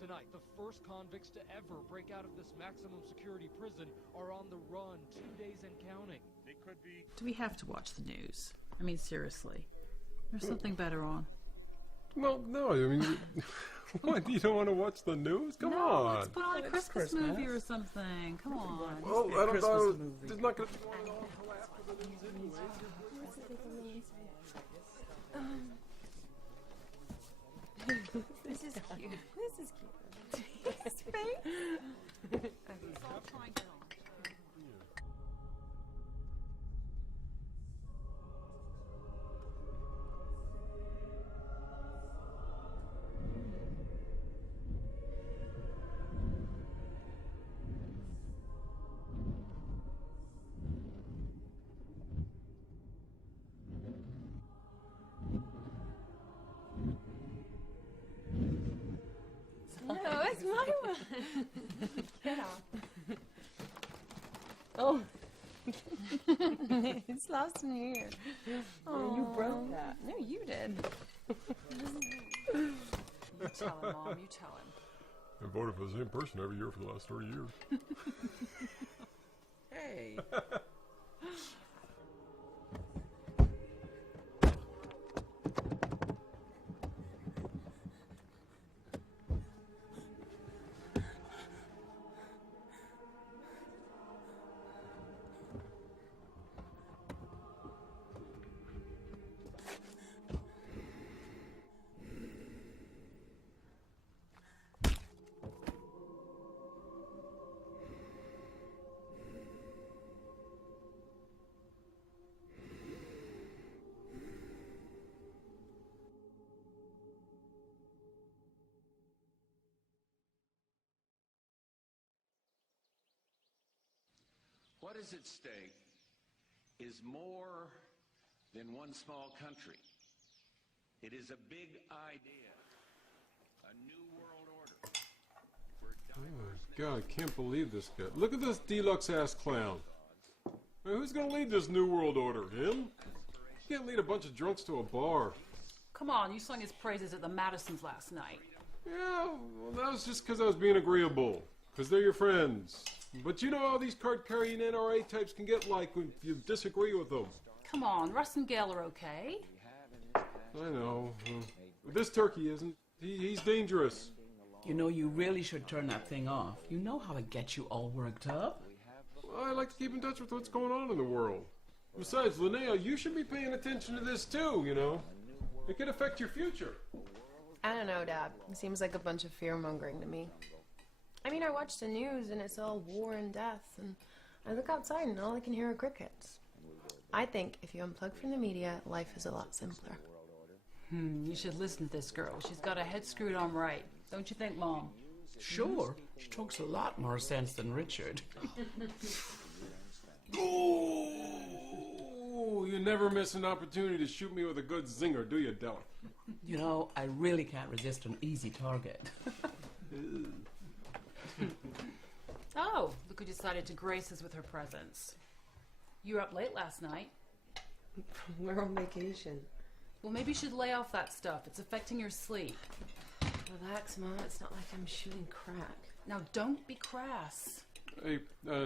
Tonight, the first convicts to ever break out of this maximum security prison are on the run, 2 days and counting. They could be... Do we have to watch the news? I mean, seriously. There's something better on. No, I mean, what? You don't want to watch the news? Come on. Let's put on a Christmas movie or something. Come on. Well, I don't know. There's not going to be one at all until after the news anyway. This is cute. This is cute. His face. It's all trying to... No, it's my one. Get off. Oh. It's lost in here. Oh, you broke that. No, you did. You tell him, Mom. You tell him. I voted for the same person every year for the last 30 years. Hey. What is at stake is more than one small country. It is a big idea, a new world order. Oh, God, I can't believe this guy. Look at this deluxe-ass clown. Hey, who's going to lead this new world order? Him? He can't lead a bunch of drunks to a bar. Come on, you sung his praises at the Madisons last night. Yeah, well, that was just because I was being agreeable. Because they're your friends. But you know how these card-carrying NRA types can get like if you disagree with them. Come on, Russ and Gail are okay. I know. But this turkey isn't. He's dangerous. You know, you really should turn that thing off. You know how it gets you all worked up. Well, I like to keep in touch with what's going on in the world. Besides, Linnea, you should be paying attention to this too, you know. It could affect your future. I don't know, Dad. It seems like a bunch of fear-mongering to me. I mean, I watch the news and it's all war and death, and I look outside and all I can hear are crickets. I think if you unplug from the media, life is a lot simpler. You should listen to this girl. She's got her head screwed on right. Don't you think, Mom? Sure, she talks a lot more sense than Richard. Ooh, you never miss an opportunity to shoot me with a good zinger, do you, Della? You know, I really can't resist an easy target. Oh, look who decided to grace us with her presence. You were up late last night. We're on vacation. Well, maybe you should lay off that stuff. It's affecting your sleep. Relax, Mom. It's not like I'm shooting crack. Now, don't be crass. Hey,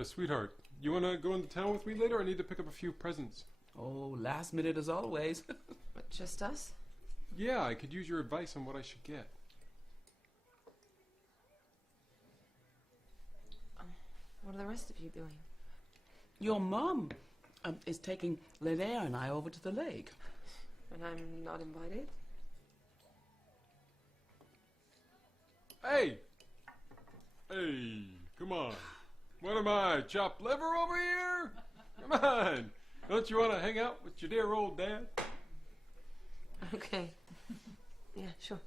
sweetheart, you want to go into town with me later? I need to pick up a few presents. Oh, last minute as always. What, just us? Yeah, I could use your advice on what I should get. What are the rest of you doing? Your mom is taking Linnea and I over to the lake. And I'm not invited? Hey! Hey, come on. What am I, chopped liver over here? Come on. Don't you want to hang out with your dear old dad? Okay. Yeah, sure.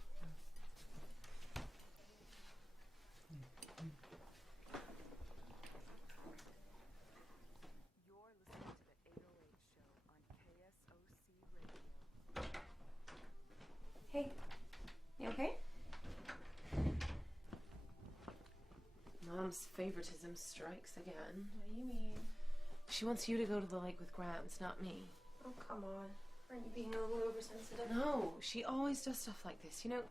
Hey, you okay? Mom's favoritism strikes again. What do you mean? She wants you to go to the lake with Gramps, not me. Oh, come on. Aren't you being a little oversensitive? No, she always does stuff like this. You know,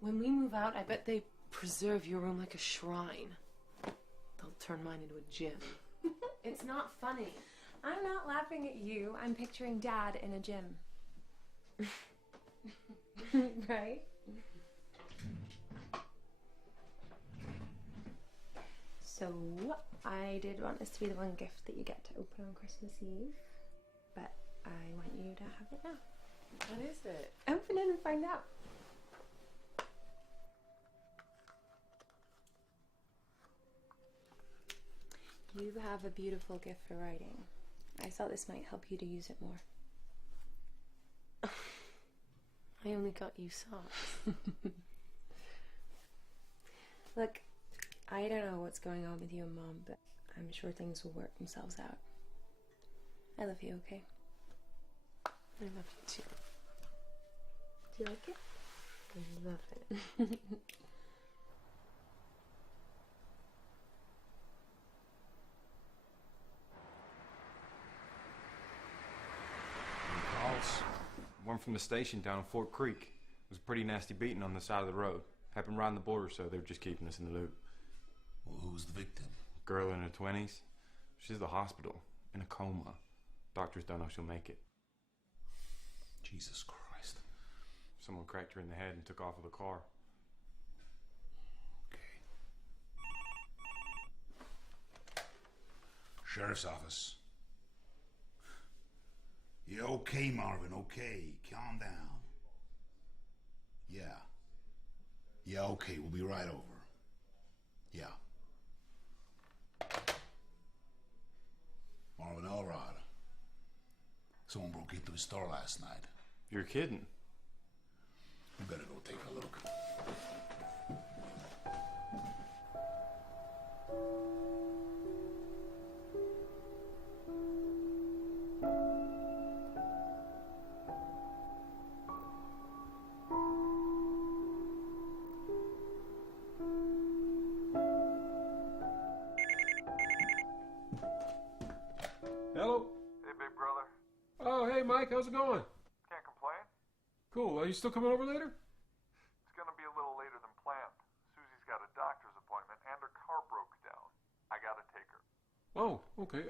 when we move out, I bet they preserve your room like a shrine. They'll turn mine into a gym. It's not funny. I'm not laughing at you. I'm picturing Dad in a gym. Right? So, I did want this to be the one gift that you get to open on Christmas Eve, but I want you to have it now. What is it? Open it and find out. You have a beautiful gift for writing. I thought this might help you to use it more. I only got you socks. Look, I don't know what's going on with you and Mom, but I'm sure things will work themselves out. I love you, okay? I love you too. Do you like it? I love it. Calls. One from the station down in Fort Creek. It was a pretty nasty beating on the side of the road. Happened right on the border, so they were just keeping us in the loop. Well, who's the victim? Girl in her 20s. She's at the hospital, in a coma. Doctors don't know she'll make it. Jesus Christ. Someone cracked her in the head and took off with a car. Okay. Sheriff's office. Yeah, okay, Marvin, okay. Calm down. Yeah. Yeah, okay, we'll be right over. Yeah. Marvin Elrod. Someone broke into his store last night. You're kidding. We better go take a look. Hello? Hey, big brother. Oh, hey, Mike. How's it going? Can't complain. Cool. Are you still coming over later? It's gonna be a little later than planned. Susie's got a doctor's appointment and her car broke down. I gotta take her. Oh, okay.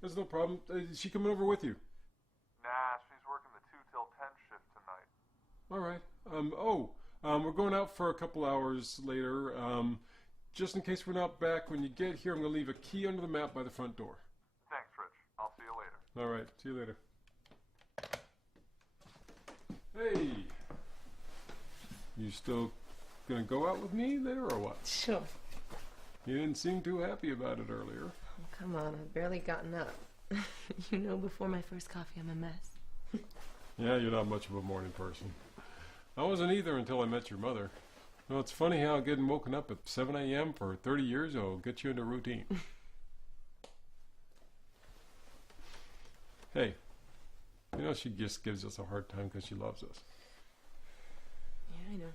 There's no problem. Is she coming over with you? Nah, she's working the 2 till 10 shift tonight. All right. We're going out for a couple hours later. Just in case we're not back when you get here, I'm going to leave a key under the mat by the front door. Thanks, Rich. I'll see you later. All right. See you later. Hey. You still going to go out with me later or what? Sure. You didn't seem too happy about it earlier. Oh, come on, I've barely gotten up. You know, before my first coffee, I'm a mess. Yeah, you're not much of a morning person. I wasn't either until I met your mother. Well, it's funny how getting woken up at 7 a.m. for 30 years will get you into routine. Hey, you know she just gives us a hard time because she loves us. Yeah, I know.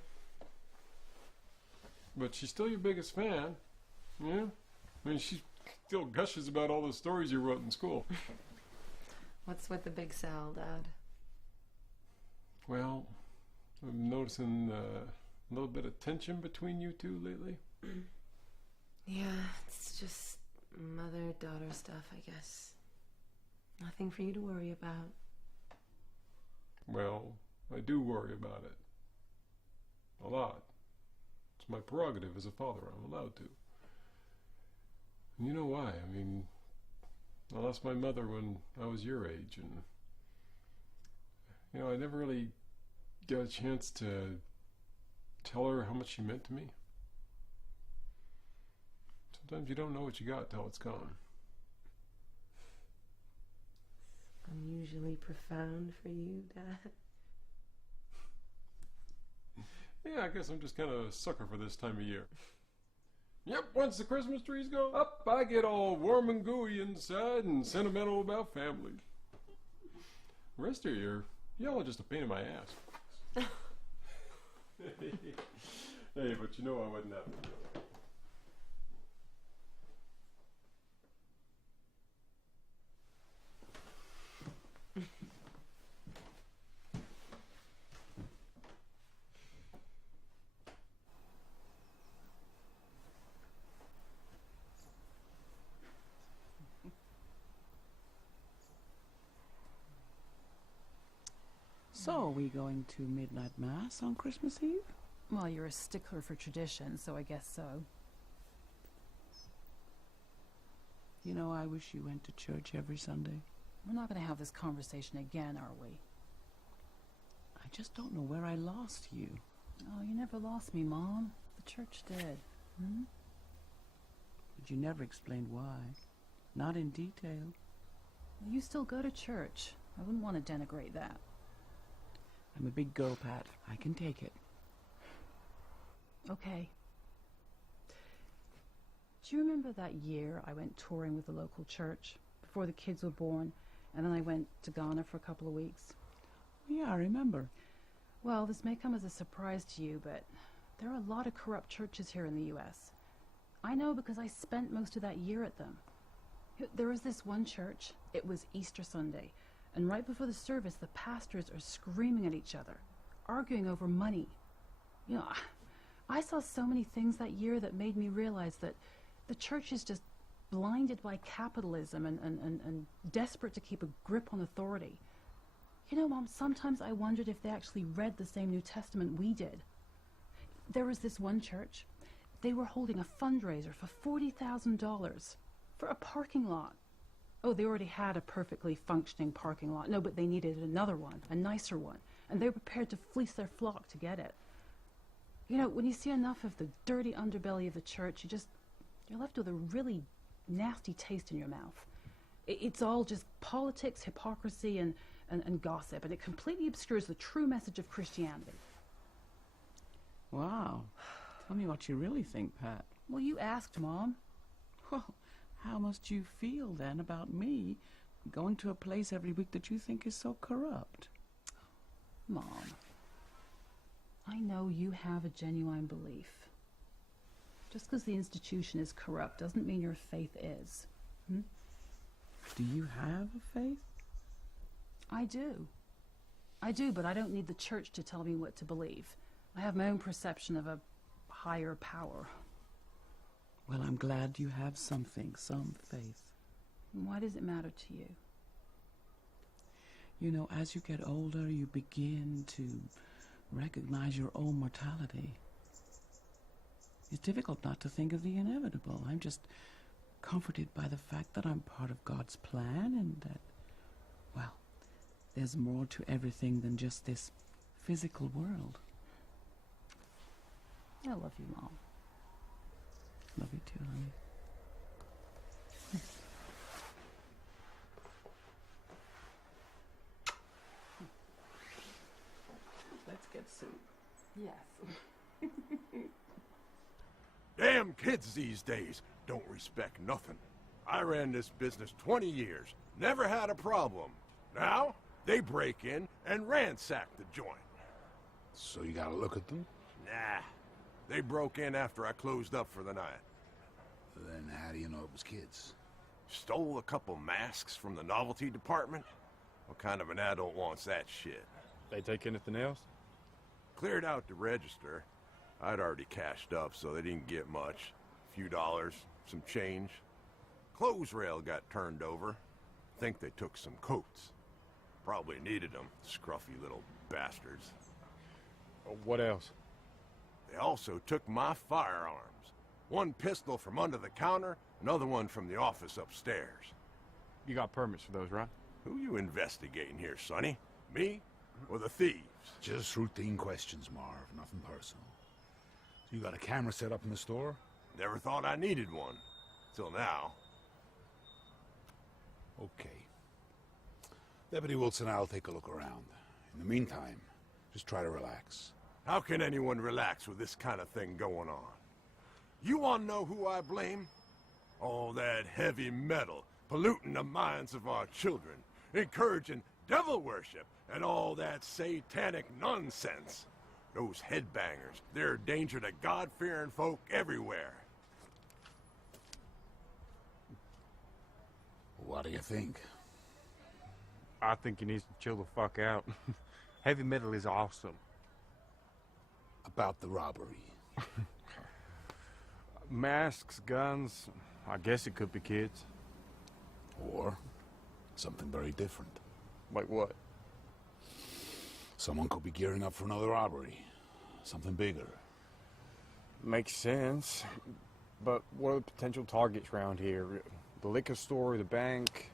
But she's still your biggest fan. Yeah? I mean, she still gushes about all the stories you wrote in school. What's with the big cell, Dad? Well, I'm noticing a little bit of tension between you two lately. Yeah, it's just mother-daughter stuff, I guess. Nothing for you to worry about. Well, I do worry about it. A lot. It's my prerogative as a father. I'm allowed to. And you know why? I mean, I lost my mother when I was your age, and you know, I never really got a chance to tell her how much she meant to me. Sometimes you don't know what you got till it's gone. Unusually profound for you, Dad. Yeah, I guess I'm just kind of a sucker for this time of year. Yep, once the Christmas trees go up, I get all warm and gooey inside and sentimental about family. The rest of the year, y'all are just a pain in my ass. Hey, but you know I wasn't that big. So, are we going to midnight mass on Christmas Eve? Well, you're a stickler for tradition, so I guess so. You know, I wish you went to church every Sunday. We're not going to have this conversation again, are we? I just don't know where I lost you. Oh, you never lost me, Mom. The church did. But you never explained why. Not in detail. You still go to church. I wouldn't want to denigrate that. I'm a big girl, Pat. I can take it. Okay. Do you remember that year I went touring with the local church before the kids were born, and then I went to Ghana for a couple of weeks? Yeah, I remember. Well, this may come as a surprise to you, but there are a lot of corrupt churches here in the U.S. I know because I spent most of that year at them. There was this one church. It was Easter Sunday, and right before the service, the pastors are screaming at each other, arguing over money. You know, I saw so many things that year that made me realize that the church is just blinded by capitalism and desperate to keep a grip on authority. You know, Mom, sometimes I wondered if they actually read the same New Testament we did. There was this one church. They were holding a fundraiser for $40,000 for a parking lot. Oh, they already had a perfectly functioning parking lot. No, but they needed another one, a nicer one. And they were prepared to fleece their flock to get it. You know, when you see enough of the dirty underbelly of the church, you're left with a really nasty taste in your mouth. It's all just politics, hypocrisy, and gossip, and it completely obscures the true message of Christianity. Wow. Tell me what you really think, Pat. Well, you asked, Mom. Well, how must you feel, then, about me going to a place every week that you think is so corrupt? Mom, I know you have a genuine belief. Just because the institution is corrupt doesn't mean your faith is. Do you have a faith? I do. I do, but I don't need the church to tell me what to believe. I have my own perception of a higher power. Well, I'm glad you have something, some faith. Why does it matter to you? You know, as you get older, you begin to recognize your own mortality. It's difficult not to think of the inevitable. I'm just comforted by the fact that I'm part of God's plan and that, well, there's more to everything than just this physical world. I love you, Mom. Love you too, honey. Let's get soup. Yes. Damn kids these days don't respect nothing. I ran this business 20 years, never had a problem. Now, they break in and ransack the joint. So you gotta look at them? Nah, they broke in after I closed up for the night. Then how do you know it was kids? Stole a couple masks from the novelty department? What kind of an adult wants that shit? They take anything else? Cleared out the register. I'd already cashed up, so they didn't get much. A few dollars, some change. Clothes rail got turned over. Think they took some coats. Probably needed them, scruffy little bastards. What else? They also took my firearms. One pistol from under the counter, another one from the office upstairs. You got permits for those, right? Who you investigating here, Sonny? Me or the thieves? Just routine questions, Marv. Nothing personal. So you got a camera set up in the store? Never thought I needed one. Till now. Okay. Deputy Wilson and I'll take a look around. In the meantime, just try to relax. How can anyone relax with this kind of thing going on? You want to know who I blame? All that heavy metal polluting the minds of our children, encouraging devil worship, and all that satanic nonsense. Those headbangers, they're a danger to God-fearing folk everywhere. What do you think? I think he needs to chill the fuck out. Heavy metal is awesome. About the robbery. Masks, guns, I guess it could be kids. Or something very different. Like what? Someone could be gearing up for another robbery. Something bigger. Makes sense. But what are the potential targets around here? The liquor store, the bank?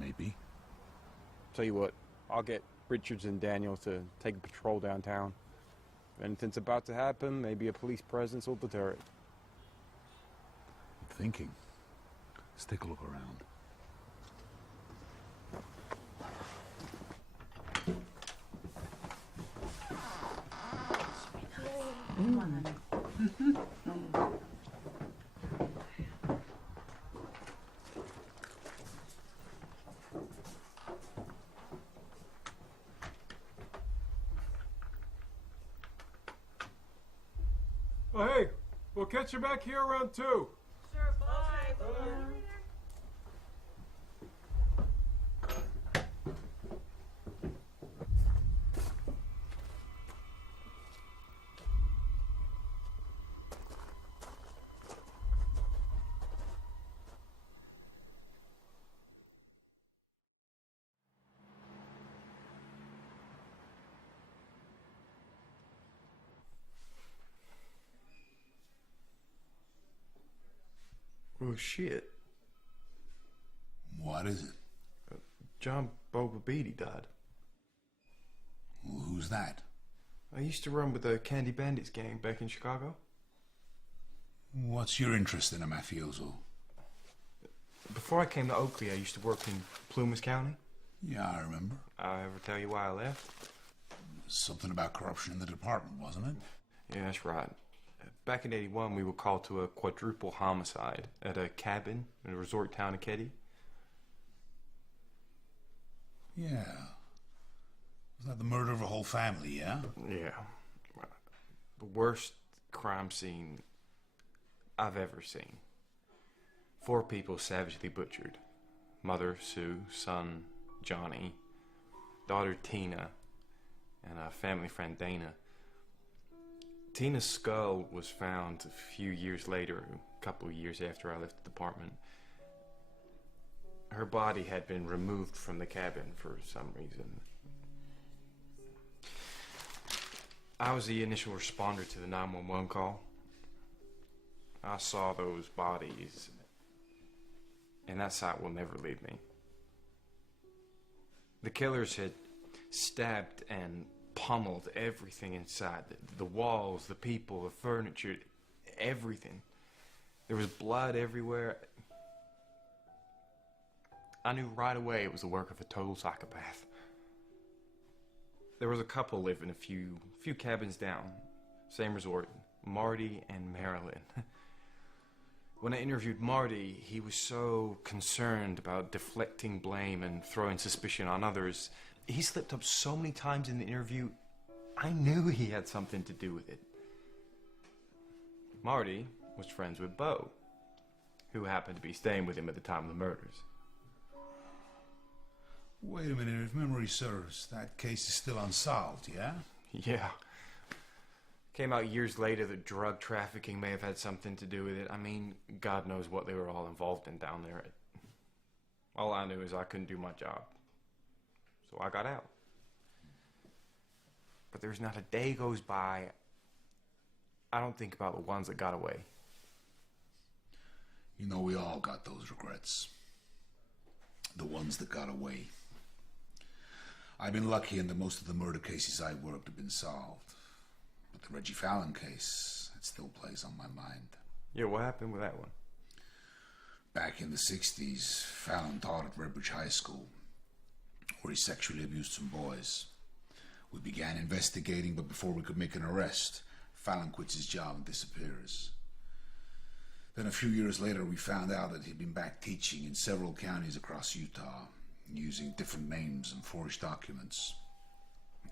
Maybe. Tell you what, I'll get Richards and Daniels to take a patrol downtown. If anything's about to happen, maybe a police presence will deter it. I'm thinking. Let's take a look around. Come on, honey. Oh, hey, we'll catch you back here around 2. Sure, bye. Oh, shit. What is it? John Bobabidi died. Well, who's that? I used to run with the Candy Bandits gang back in Chicago. What's your interest in a mafioso? Before I came to Oakley, I used to work in Plumas County. Yeah, I remember. I ever tell you why I left? Something about corruption in the department, wasn't it? Yeah, that's right. Back in '81, we were called to a quadruple homicide at a cabin in a resort town of Keddy. Yeah. Was that the murder of a whole family, yeah? Yeah. The worst crime scene I've ever seen. 4 people savagely butchered. Mother, Sue, son, Johnny, daughter, Tina, and a family friend, Dana. Tina's skull was found a few years later, a couple of years after I left the department. Her body had been removed from the cabin for some reason. I was the initial responder to the 911 call. I saw those bodies, and that sight will never leave me. The killers had stabbed and pummeled everything inside. The walls, the people, the furniture, everything. There was blood everywhere. I knew right away it was the work of a total psychopath. There was a couple living a few cabins down. Same resort, Marty and Marilyn. When I interviewed Marty, he was so concerned about deflecting blame and throwing suspicion on others. He slipped up so many times in the interview, I knew he had something to do with it. Marty was friends with Bo, who happened to be staying with him at the time of the murders. Wait a minute, if memory serves, that case is still unsolved, yeah? Yeah. Came out years later that drug trafficking may have had something to do with it. I mean, God knows what they were all involved in down there. All I knew is I couldn't do my job. So I got out. But there's not a day goes by I don't think about the ones that got away. You know, we all got those regrets. The ones that got away. I've been lucky in that most of the murder cases I worked have been solved. But the Reggie Fallon case, it still plays on my mind. Yeah, what happened with that one? Back in the 60s, Fallon taught at Redbridge High School, where he sexually abused some boys. We began investigating, but before we could make an arrest, Fallon quits his job and disappears. Then a few years later, we found out that he'd been back teaching in several counties across Utah, using different names and forged documents.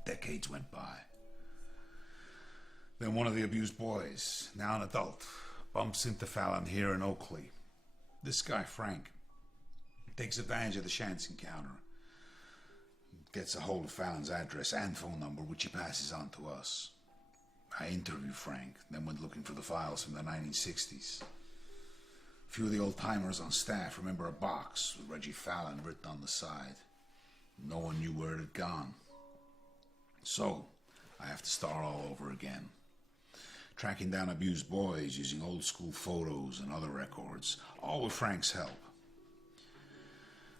Decades went by. Then one of the abused boys, now an adult, bumps into Fallon here in Oakley. This guy, Frank, takes advantage of the chance encounter, gets a hold of Fallon's address and phone number, which he passes on to us. I interviewed Frank, then went looking for the files from the 1960s. A few of the old-timers on staff remember a box with Reggie Fallon written on the side. No one knew where it had gone. So, I have to start all over again. Tracking down abused boys using old school photos and other records, all with Frank's help.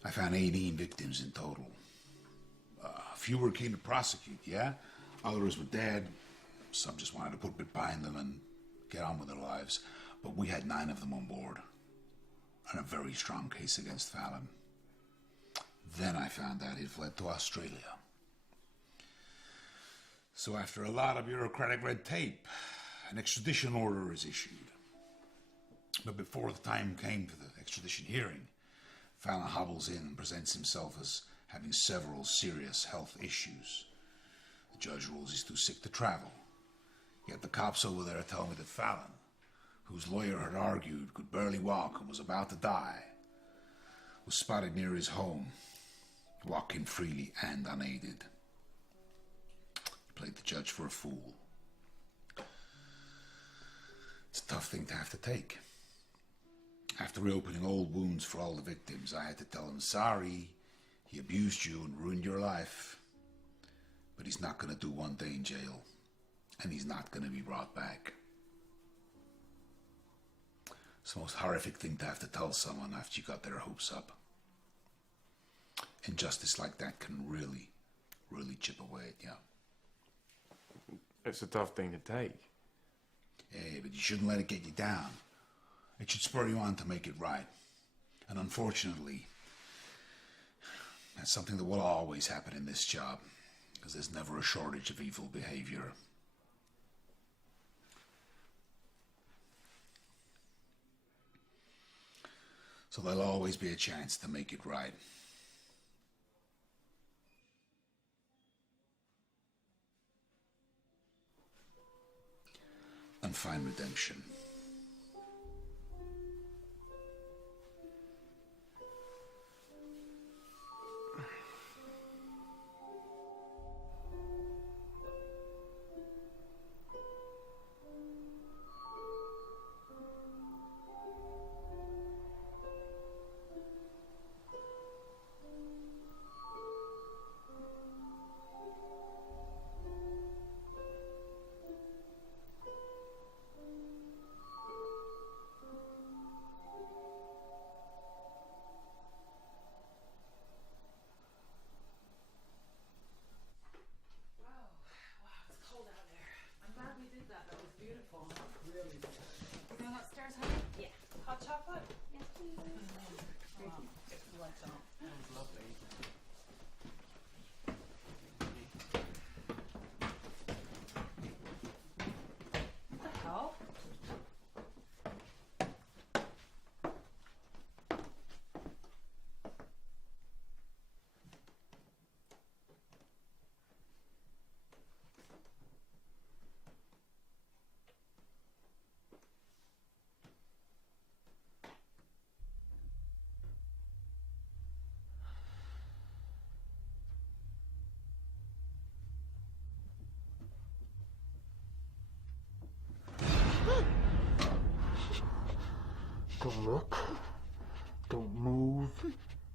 I found 18 victims in total. A few were keen to prosecute, yeah? Others were dead. Some just wanted to put a bit behind them and get on with their lives. But we had 9 of them on board. And a very strong case against Fallon. Then I found out he'd fled to Australia. So after a lot of bureaucratic red tape, an extradition order is issued. But before the time came for the extradition hearing, Fallon hobbles in and presents himself as having several serious health issues. The judge rules he's too sick to travel. Yet the cops over there tell me that Fallon, whose lawyer had argued could barely walk and was about to die, was spotted near his home, walking freely and unaided. He played the judge for a fool. It's a tough thing to have to take. After reopening old wounds for all the victims, I had to tell him, sorry, he abused you and ruined your life, but he's not going to do one day in jail, and he's not going to be brought back. It's the most horrific thing to have to tell someone after you got their hopes up. Injustice like that can really, really chip away at you. It's a tough thing to take. Hey, but you shouldn't let it get you down. It should spur you on to make it right. And unfortunately, that's something that will always happen in this job, because there's never a shortage of evil behavior. So there'll always be a chance to make it right. And find redemption. Don't look. Don't move.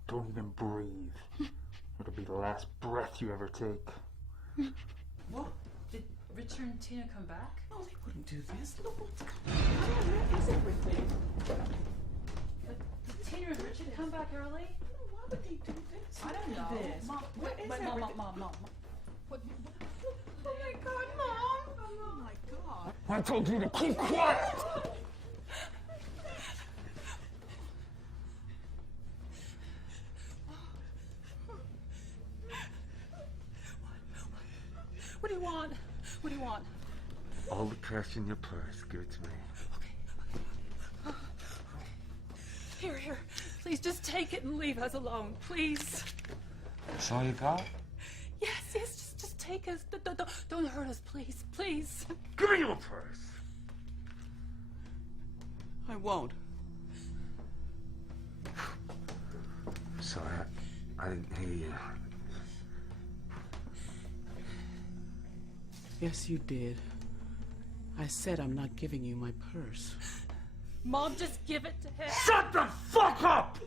Don't even breathe. It'll be the last breath you ever take. What? Did Richard and Tina come back? Oh, they wouldn't do this. Look what's going on. Where is everything? Did Tina and Richard come back early? Why would they do this? I don't know. This. Mom, Where is everything? Mom. What? Oh my God, Mom! Oh my God! I told you to keep quiet! What do you want? What do you want? All the cash in your purse, give it to me. Okay. Here. Please just take it and leave us alone, please. That's all you got? Yes, just take us. Don't hurt us, please. Give me your purse! I won't. Sorry, I didn't hear you. Yes, you did. I said I'm not giving you my purse. Mom, just give it to him. Shut the fuck up!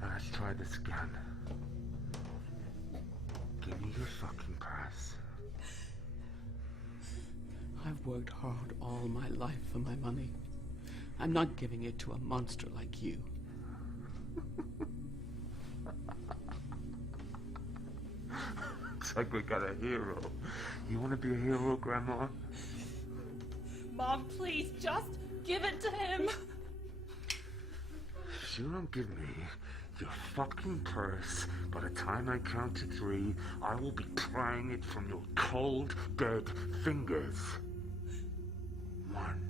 Now let's try this again. Give me your fucking purse. I've worked hard all my life for my money. I'm not giving it to a monster like you. Looks like we got a hero. You want to be a hero, Grandma? Mom, please, just give it to him. If you don't give me your fucking purse, by the time I count to 3, I will be prying it from your cold, dead fingers. 1.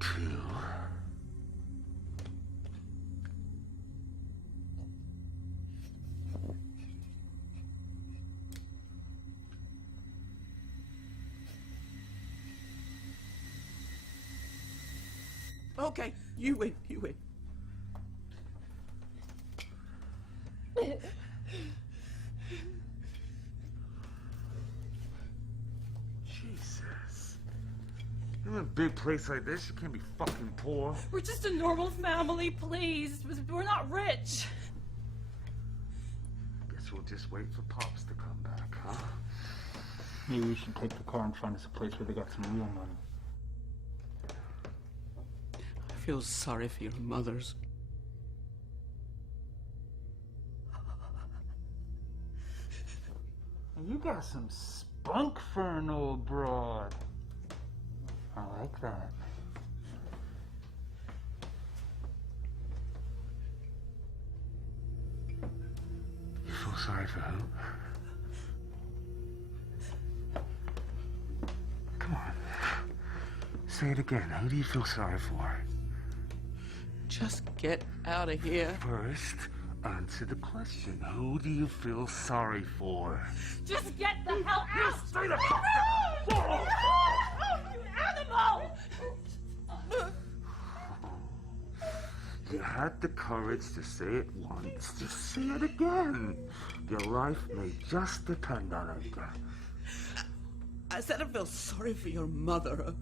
2. Okay, you win, you win. Jesus. In a big place like this, you can't be fucking poor. We're just a normal family, please. We're not rich. Guess we'll just wait for Pops to come back, huh? Maybe we should take the car and find us a place where they got some real money. I feel sorry for your mothers. You got some spunk for an old broad. I like that. You feel sorry for who? Come on. Say it again. Who do you feel sorry for? Just get out of here. First, answer the question. Who do you feel sorry for? Just get the hell out! Stay the fuck out! You animal! You had the courage to say it once. Just say it again. Your life may just depend on it. I said I feel sorry for your mother.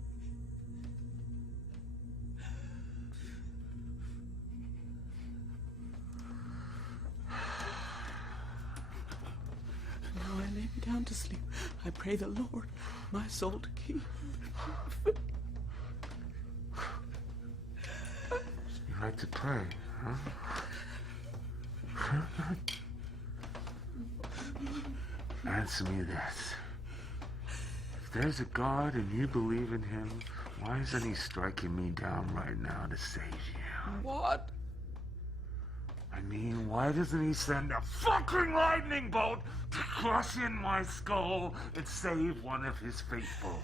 Now I lay me down to sleep. I pray the Lord my soul to keep. You like to pray, huh? Answer me this. If there's a God and you believe in him, why isn't he striking me down right now to save you? What? I mean, why doesn't he send a fucking lightning bolt to crush in my skull and save one of his faithful?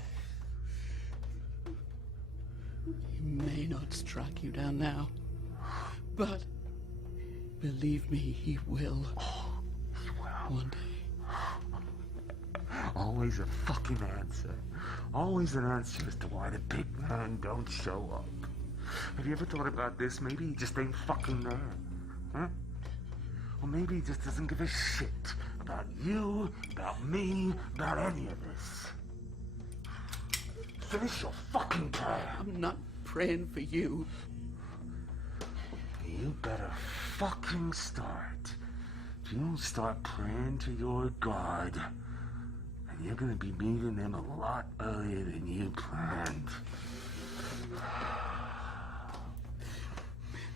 He may not strike you down now, but believe me, he will. Oh, he will. One day. Always a fucking answer. Always an answer as to why the big man don't show up. Have you ever thought about this? Maybe he just ain't fucking there. Huh? Or maybe he just doesn't give a shit about you, about me, about any of this. Finish your fucking prayer. I'm not praying for you. You better fucking start. If you don't start praying to your God, then you're gonna be meeting him a lot earlier than you planned.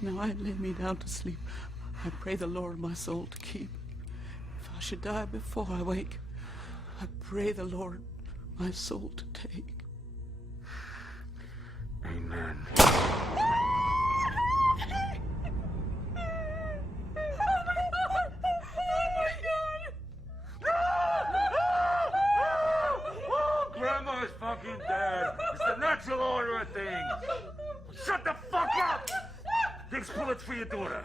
Now I lay me down to sleep. I pray the Lord my soul to keep. If I should die before I wake, I pray the Lord my soul to take. Amen. Grandma's fucking dead. It's the natural order of things. Shut the fuck up! 6 bullets for your daughter.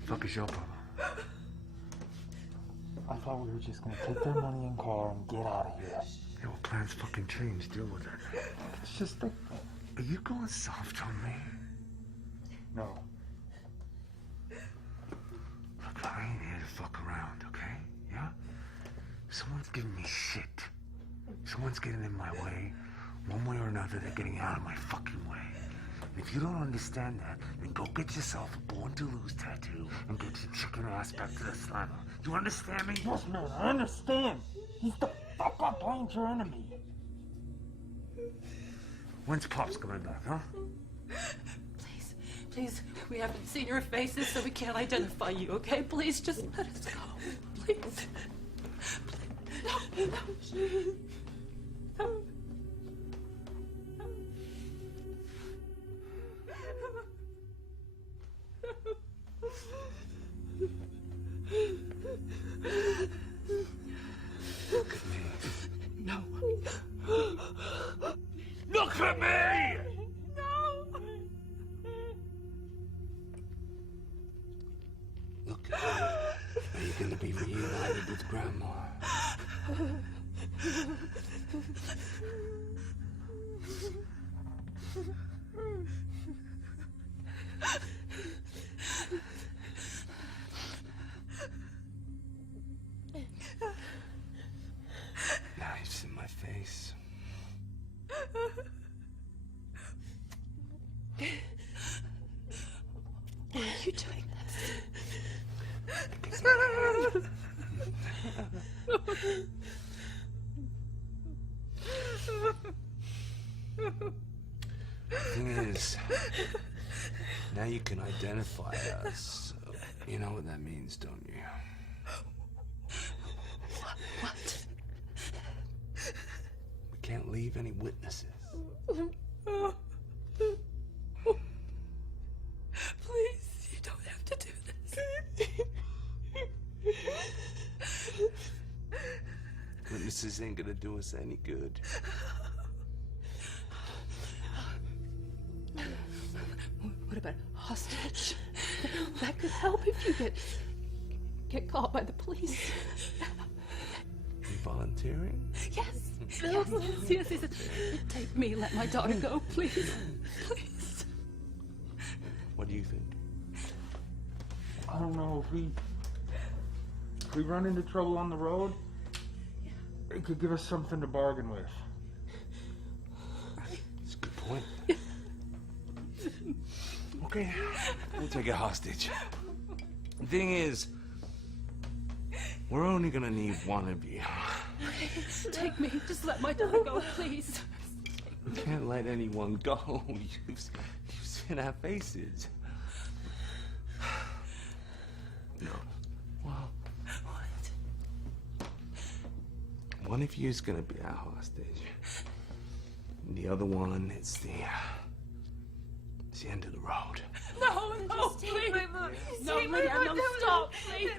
Fuck is your problem? I thought we were just gonna take their money and car and get out of here. Yeah, well, plans fucking change. Deal with it. It's just like... Are you going soft on me? No. Look, I ain't here to fuck around, okay? Yeah? Someone's giving me shit. Someone's getting in my way. One way or another, they're getting out of my fucking way. And if you don't understand that, then go get yourself a Born to Lose tattoo and get your chicken ass back to the slammer. You understand me? Yes, man, I understand. He's the fuck up behind your enemy. When's Pops coming back, huh? Please, please, we haven't seen your faces, so we can't identify you, okay? Please, just let us go. Please. Please. No. Look at me. No. Look at me! No. Look at me. Are you gonna be reunited with Grandma? Knives in my face. Why are you doing this? Thing is, now you can identify us. You know what that means, don't you? What? We can't leave any witnesses. Please, you don't have to do this. Witnesses ain't gonna do us any good. What about hostage? That could help if you get caught by the police. You volunteering? Yes. Yes. Take me, let my daughter go, please. Please. What do you think? I don't know, if we run into trouble on the road, it could give us something to bargain with. That's a good point. Okay, we'll take a hostage. The thing is, we're only gonna need one of you. Take me, just let my daughter go, please. We can't let anyone go. You've seen our faces. No. Well, what? One of you is gonna be our hostage. And the other one, it's the end of the road. No, please. No, Leanne, no, stop, please.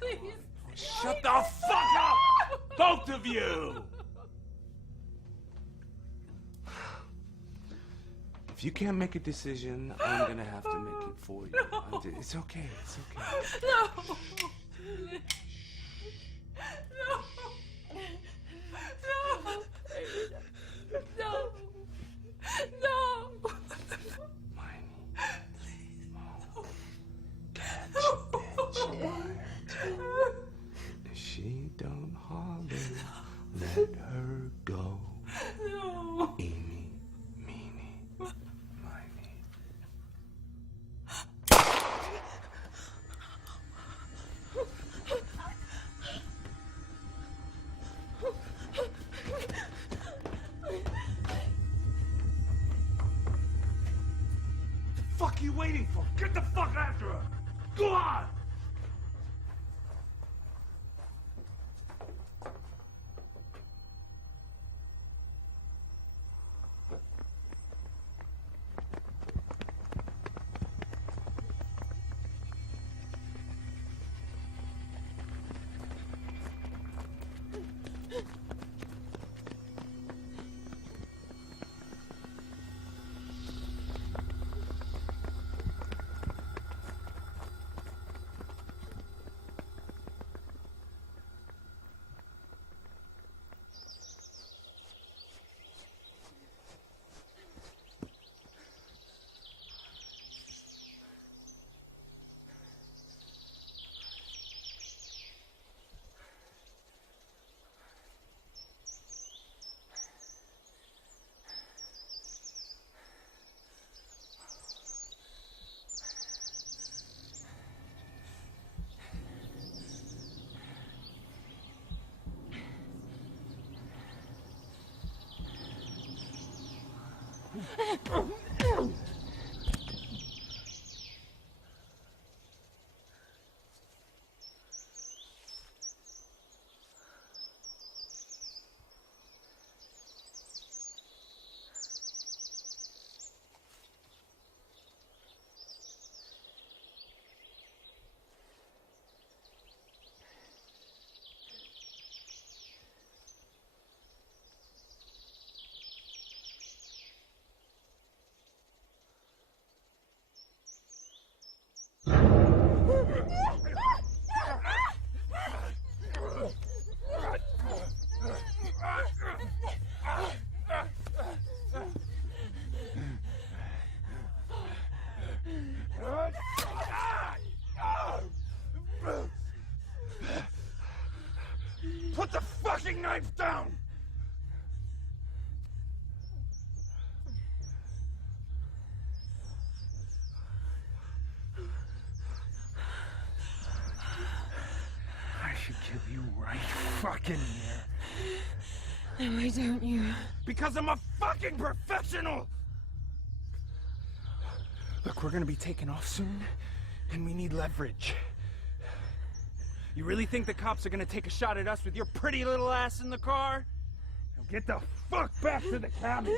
Please. Shut the fuck up! Both of you! If you can't make a decision, I'm gonna have to make it for you. It's okay, it's okay. No. No. No. If she don't holler, let her go. No. Eeny, meeny, miny. The fuck are you waiting for? Get the fuck after her! Go on! Put the fucking knife down! I should kill you right fucking here. No, why don't you? Because I'm a fucking professional! Look, we're gonna be taking off soon, and we need leverage. You really think the cops are gonna take a shot at us with your pretty little ass in the car? Now get the fuck back to the cabin!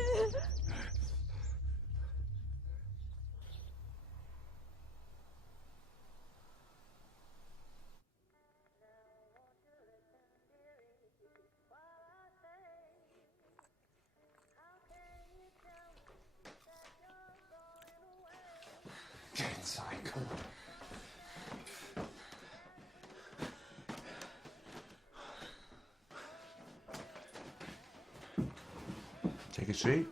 Get inside, come on. Take a seat.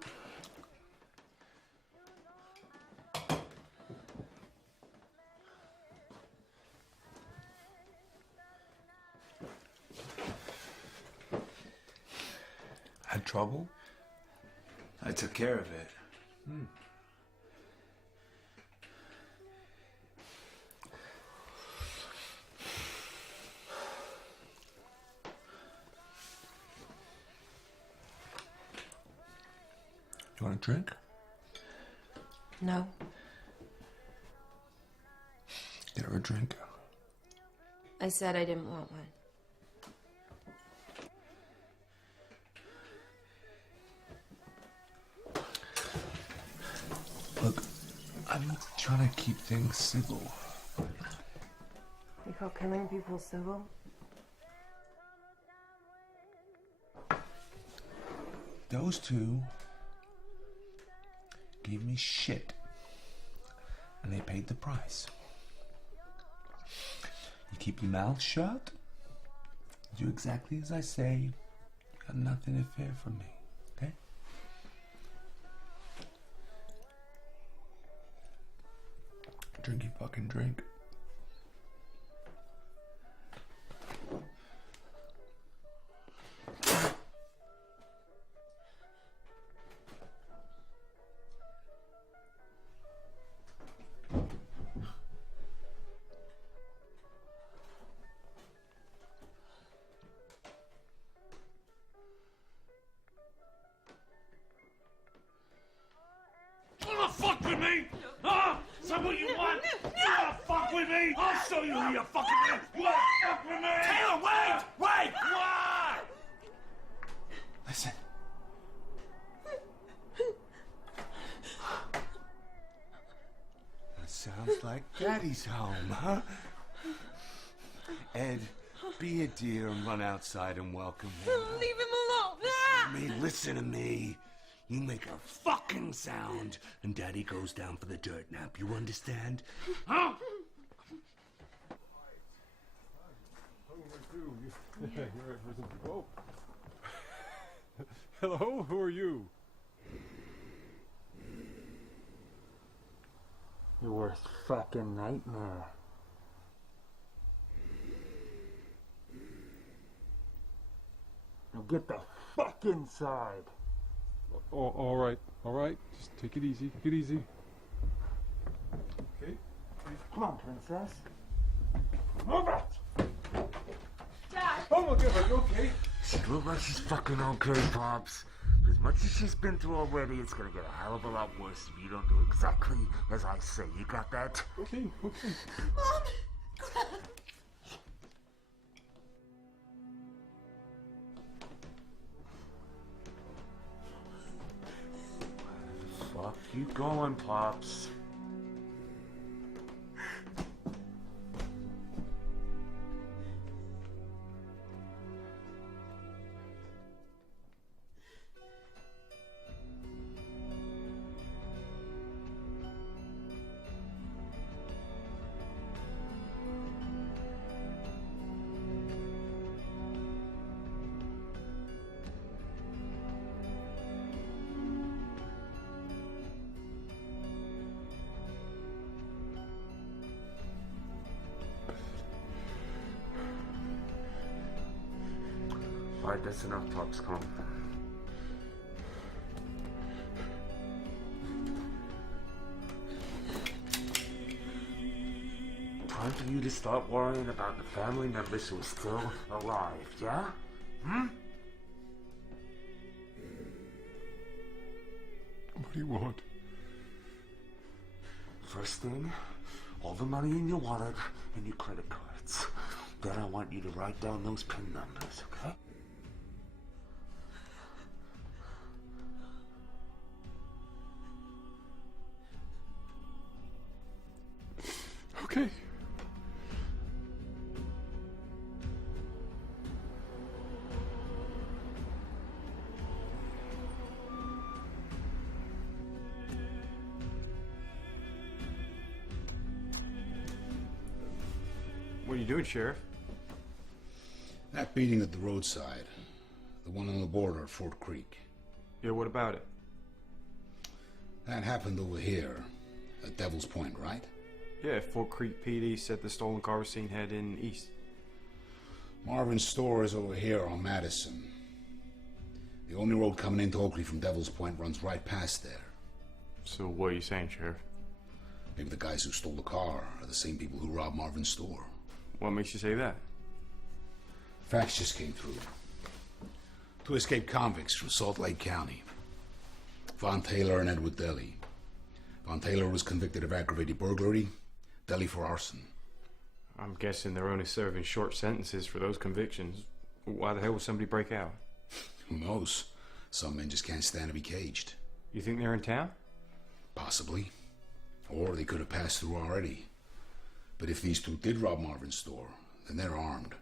Had trouble? I took care of it. You want a drink? No. Get her a drink. I said I didn't want one. Look, I'm trying to keep things civil. You call killing people civil? Those two gave me shit, and they paid the price. You keep your mouth shut, do exactly as I say, you got nothing to fear from me, okay? Drink your fucking drink. Fuck with me? Huh? Is that what you want? You wanna fuck with me? I'll show you who you're fucking with. You wanna fuck with me? Taylor, wait! Wait! What? Listen. That sounds like Daddy's home, huh? Ed, be a dear and run outside and welcome him. Leave him alone! Listen to me. You make a fucking sound, and Daddy goes down for the dirt nap. You understand? Huh? Whoa. Hello, who are you? Your worst fucking nightmare. Now get the fuck inside. Oh, all right. Just take it easy. Take it easy. Okay. Come on, princess. Move it! Dad! Oh my God, are you okay? She looks like she's fucking okay, Pops. As much as she's been through already, it's gonna get a hell of a lot worse if you don't do exactly as I say. You got that? Okay. Mom! Fuck you going, Pops. Alright, that's enough, Pops. Come on. Time for you to start worrying about the family members who are still alive, yeah? What do you want? First thing, all the money in your wallet and your credit cards. Then I want you to write down those PIN numbers, okay? Okay. What are you doing, Sheriff? That beating at the roadside. The one on the border at Fort Creek. Yeah, what about it? That happened over here. At Devil's Point, right? Yeah, Fort Creek PD said the stolen car was seen heading east. Marvin's store is over here on Madison. The only road coming into Oakley from Devil's Point runs right past there. So what are you saying, Sheriff? Maybe the guys who stole the car are the same people who robbed Marvin's store. What makes you say that? Facts just came through. Two escaped convicts from Salt Lake County. Von Taylor and Edward Deli. Von Taylor was convicted of aggravated burglary, Deli for arson. I'm guessing they're only serving short sentences for those convictions. Why the hell would somebody break out? Who knows? Some men just can't stand to be caged. You think they're in town? Possibly. Or they could have passed through already. But if these two did rob Marvin's store, then they're armed.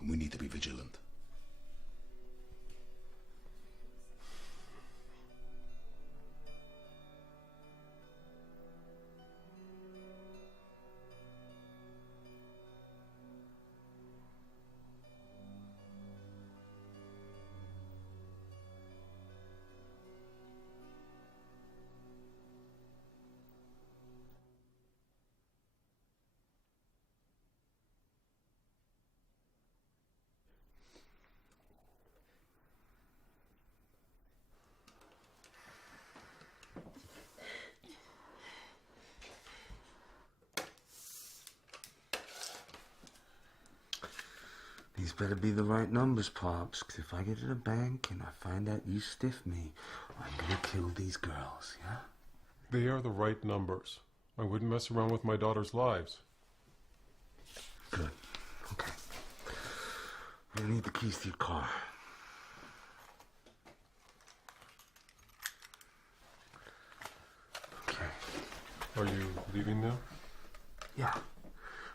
And we need to be vigilant. These better be the right numbers, Pops, because if I get to the bank and I find out you stiff me, I'm gonna kill these girls, yeah? They are the right numbers. I wouldn't mess around with my daughter's lives. Good. Okay. I need the keys to your car. Okay. Are you leaving now? Yeah.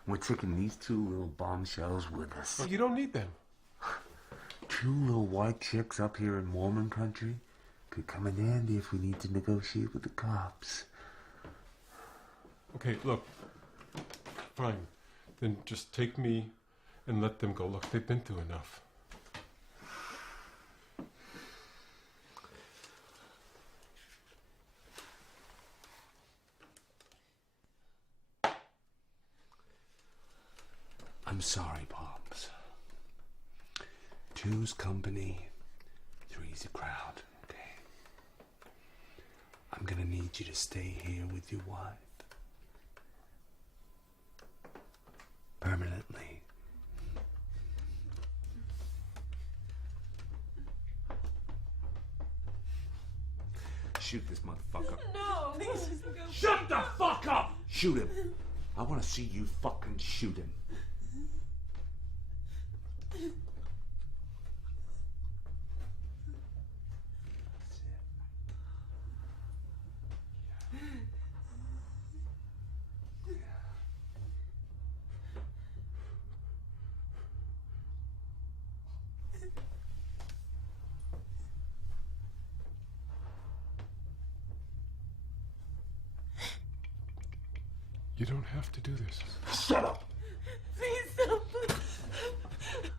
We're taking these two little bombshells with us. Oh, you don't need them. Two little white chicks up here in Mormon country could come in handy if we need to negotiate with the cops. Okay, look. Fine. Then just take me and let them go. Look, they've been through enough. I'm sorry, Pops. Two's company, three's a crowd, okay? I'm gonna need you to stay here with your wife. Permanently. Shoot this motherfucker. No, please go. Shut the fuck up! Shoot him. I wanna see you fucking shoot him. You don't have to do this. Shut up! Please don't.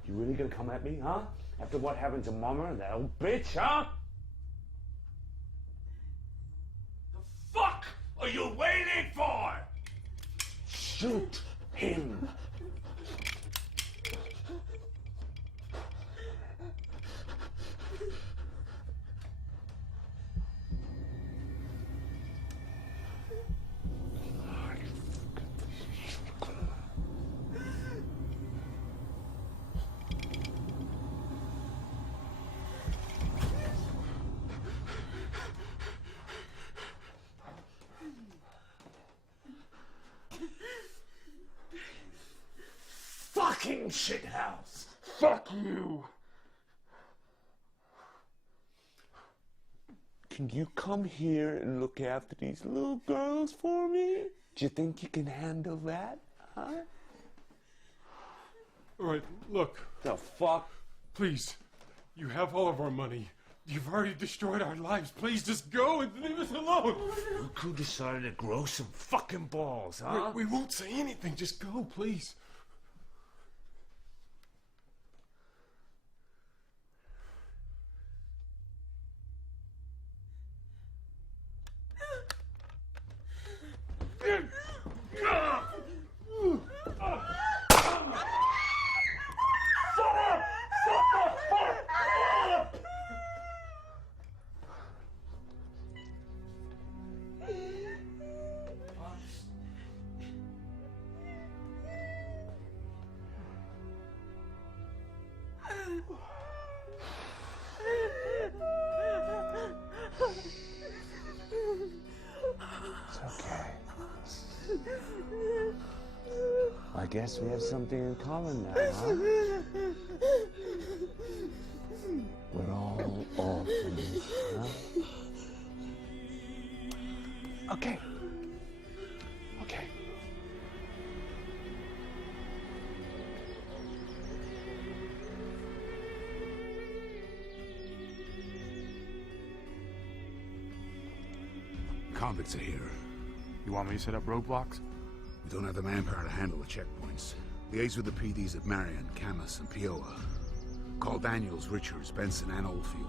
You really gonna come at me, huh? After what happened to Mama and that old bitch, huh? The fuck are you waiting for? Shoot him! fucking shithouse. Fuck you. Can you come here and look after these little girls for me? Do you think you can handle that, huh? All right, look. The fuck? Please, you have all of our money. You've already destroyed our lives. Please just go and leave us alone. Look who decided to grow some fucking balls, huh? We won't say anything. Just go, please. It's okay. I guess we have something in common now, huh? We're all orphans, huh? Okay. Okay. Convicts are here. You want me to set up roadblocks? We don't have the manpower to handle the checkpoints. Liaise with the PDs at Marion, Camas, and Piola. Call Daniels, Richards, Benson, and Oldfield.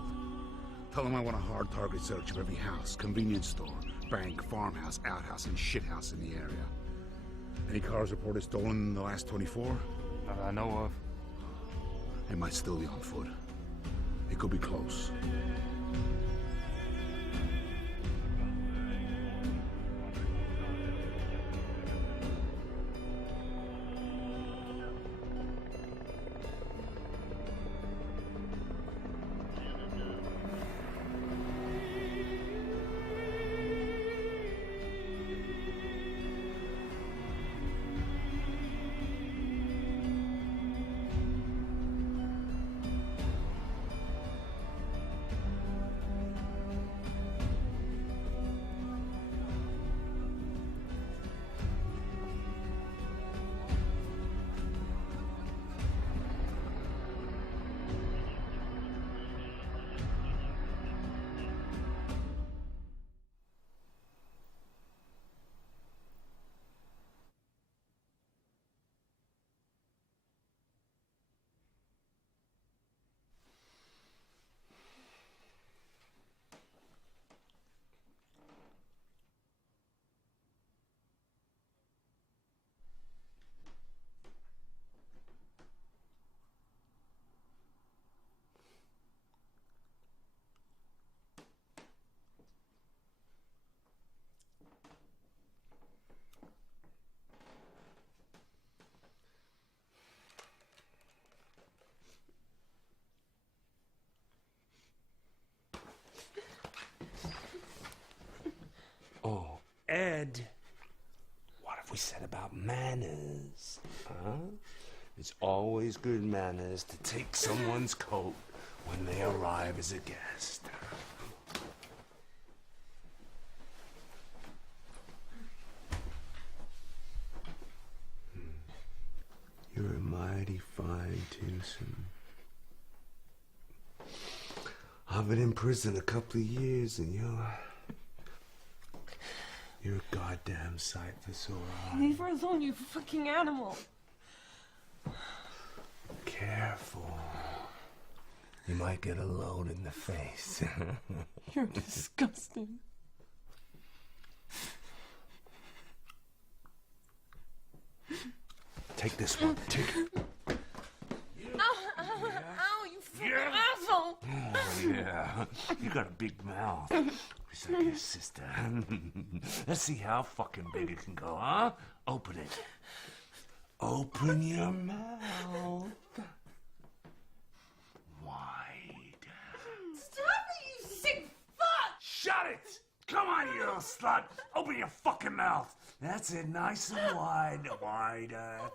Tell them I want a hard target search of every house, convenience store, bank, farmhouse, outhouse, and shithouse in the area. Any cars reported stolen in the last 24? Not that I know of. They might still be on foot. It could be close. Ed, what have we said about manners, huh? It's always good manners to take someone's coat when they arrive as a guest. You're a mighty fine twosome. I've been in prison a couple of years and you're a goddamn sight for sore eyes. Leave her alone, you fucking animal. Careful. You might get a load in the face. You're disgusting. Take this one. Take it. Ow, you fucking asshole. Oh, yeah. You got a big mouth. It's like your sister. Let's see how fucking big it can go, huh? Open it. Open your mouth. Wide. Stop it, you sick fuck! Shut it! Come on, you little slut. Open your fucking mouth. That's it, nice and wide. Wider.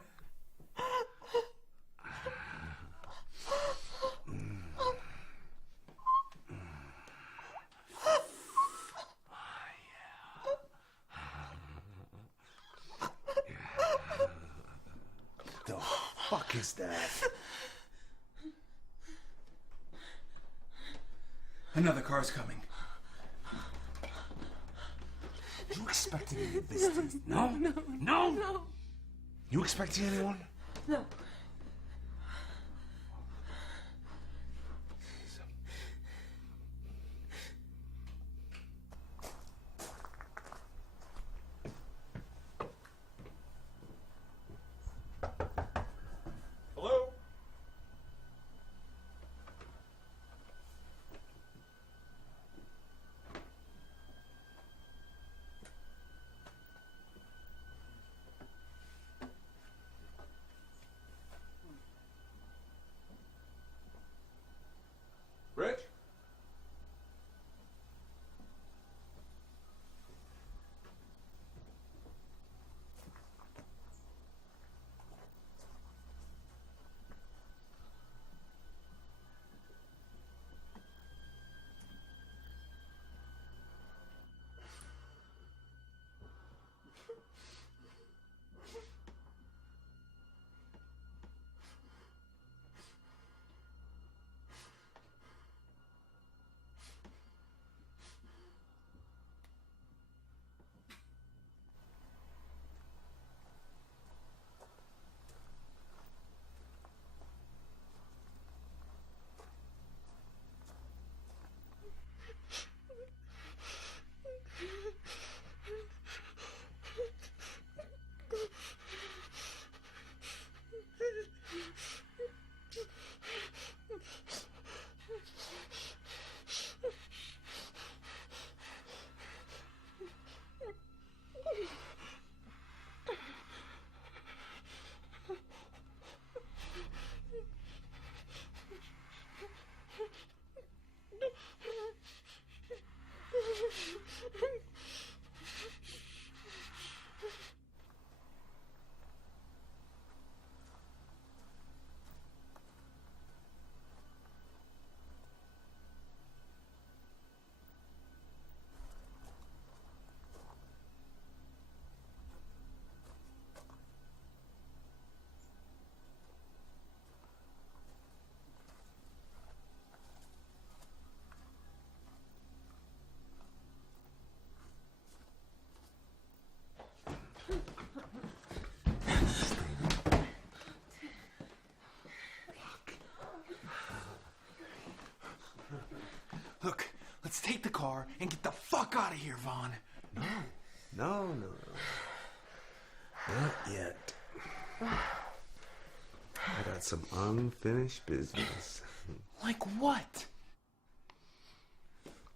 is that? Another car's coming. You expecting any of this? No? No? You expecting anyone? No. Hello? Rich? Look, let's take the car and get the fuck out of here, Vaughn. No. Not yet. I got some unfinished business. Like what?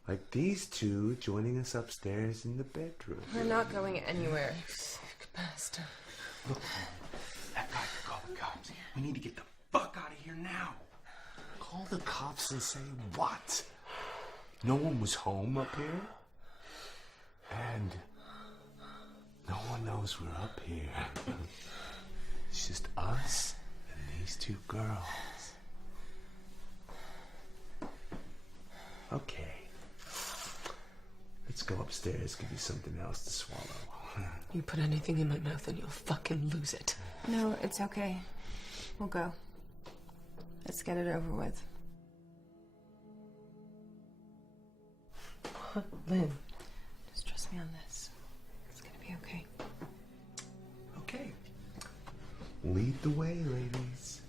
Like these two joining us upstairs in the bedroom. We're not going anywhere. Sick bastard. Look, that guy could call the cops. We need to get the fuck out of here now. Call the cops and say what? No one was home up here? And no one knows we're up here. It's just us and these two girls. Okay. Let's go upstairs, give you something else to swallow. You put anything in my mouth and you'll fucking lose it. No, it's okay. We'll go. Let's get it over with. Lynn. Just trust me on this. It's gonna be okay. Okay. Lead the way, ladies.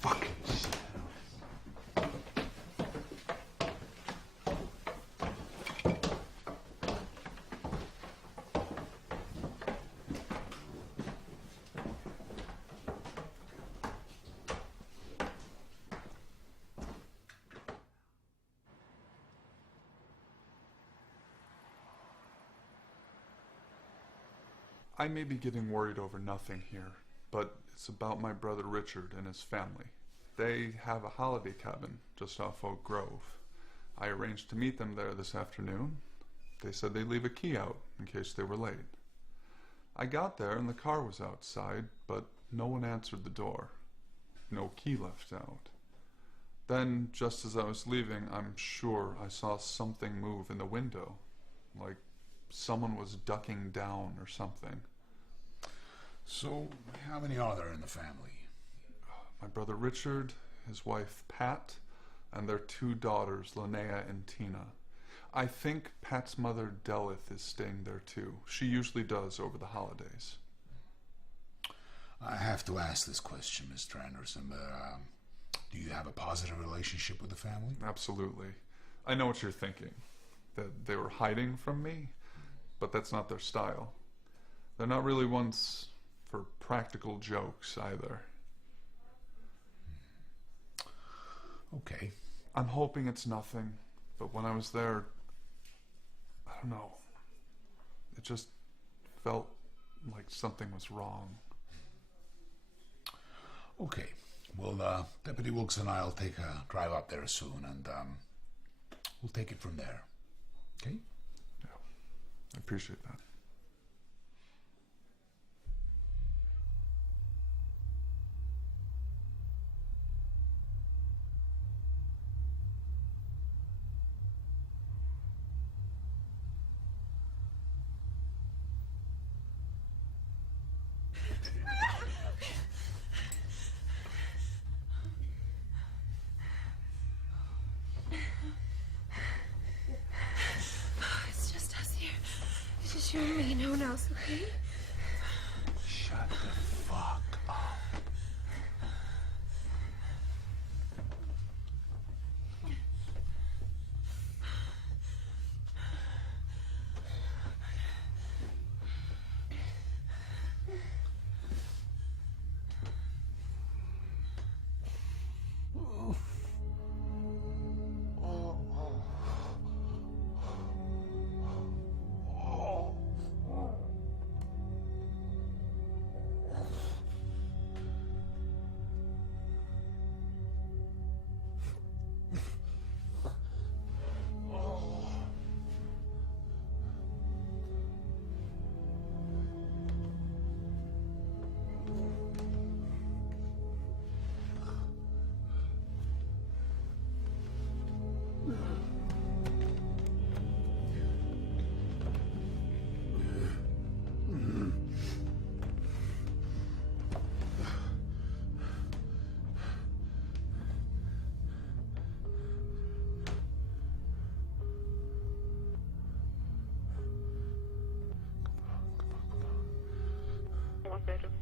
Fucking shit. I may be getting worried over nothing here, but it's about my brother Richard and his family. They have a holiday cabin just off Oak Grove. I arranged to meet them there this afternoon. They said they'd leave a key out in case they were late. I got there and the car was outside, but no one answered the door. No key left out. Then, just as I was leaving, I'm sure I saw something move in the window. Like someone was ducking down or something. So, how many are there in the family? My brother Richard, his wife Pat, and their 2 daughters, Linnea and Tina. I think Pat's mother, Delith, is staying there too. She usually does over the holidays. I have to ask this question, Mr. Anderson, but do you have a positive relationship with the family? Absolutely. I know what you're thinking, that they were hiding from me, but that's not their style. They're not really ones for practical jokes either. Okay. I'm hoping it's nothing, but when I was there, I don't know, it just felt like something was wrong. Okay. Well, Deputy Wilkes and I'll take a drive up there soon, and we'll take it from there. Okay? Yeah, I appreciate that. It's just us here. It's just you and me, no one else, okay? Shut the fuck up.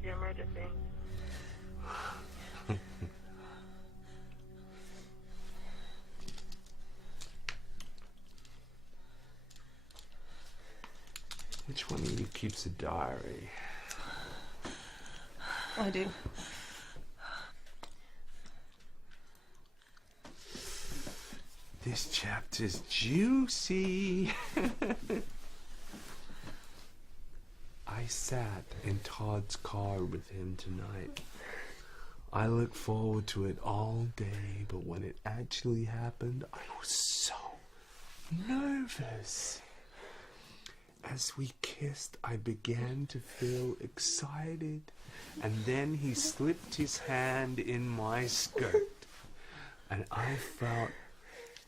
Emergency. Which one of you keeps a diary? I do. This chapter's juicy. I sat in Todd's car with him tonight. I looked forward to it all day, but when it actually happened, I was so nervous. As we kissed, I began to feel excited, and then he slipped his hand in my skirt, and I felt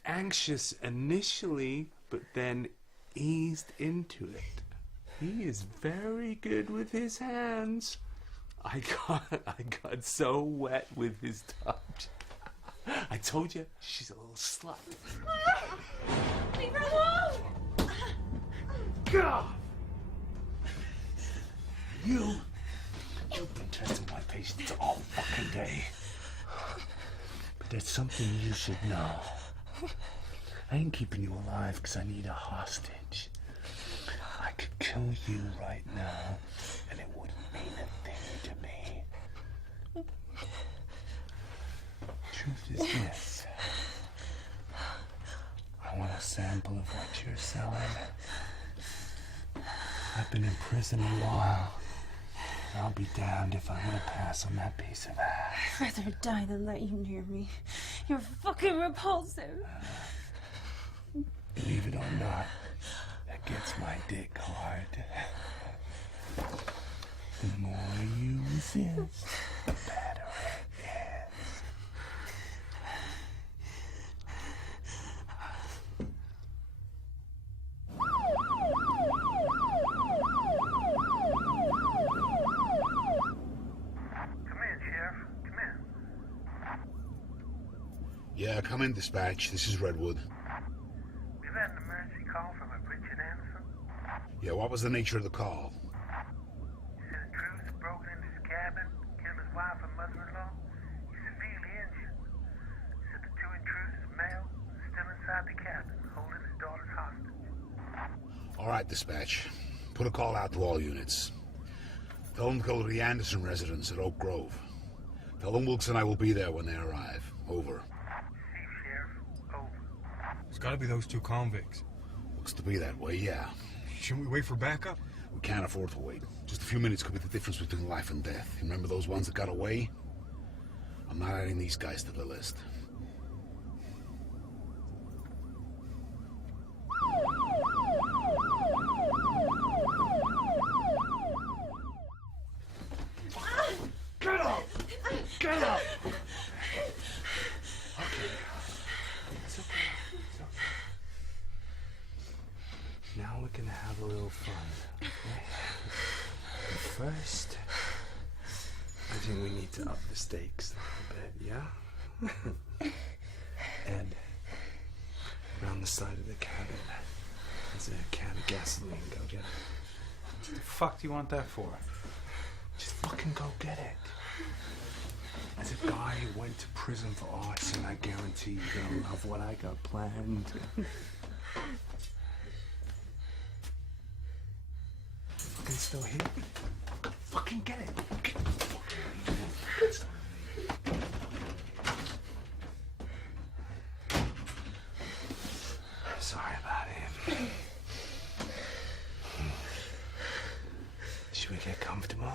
anxious initially, but then eased into it. He is very good with his hands. I got so wet with his touch. I told you, she's a little slut. Leave her alone! God! You've been testing my patience all fucking day. But there's something you should know. I ain't keeping you alive because I need a hostage. I could kill you right now, and it wouldn't mean a thing to me. Truth is this. I want a sample of what you're selling. I've been in prison a while. I'll be damned if I'm gonna pass on that piece of ass. I'd rather die than let you near me. You're fucking repulsive. Believe it or not, that gets my dick hard. The more you resist, the better it is. Yeah, come in, dispatch. This is Redwood. We've had an emergency call from a Richard Anderson. Yeah, what was the nature of the call? He said intruders had broken into his cabin, killed his wife and mother-in-law. He's severely injured. He said the two intruders, male, are still inside the cabin, holding his daughters hostage. All right, dispatch. Put a call out to all units. Tell them to go to the Anderson residence at Oak Grove. Tell them Wilkes and I will be there when they arrive. Over. It's gotta be those two convicts. Looks to be that way, yeah. Shouldn't we wait for backup? We can't afford to wait. Just a few minutes could be the difference between life and death. You remember those ones that got away? I'm not adding these guys to the list. Get up! Get up! It's okay. It's okay. Now we're gonna have a little fun, okay? But first, I think we need to up the stakes a little bit, yeah? And around the side of the cabin, there's a can of gasoline. Go get it. What the fuck do you want that for? Just fucking go get it. As a guy who went to prison for arson, I guarantee you're gonna love what I got planned. Fucking still here? Fucking get it. Sorry about him. Should we get comfortable?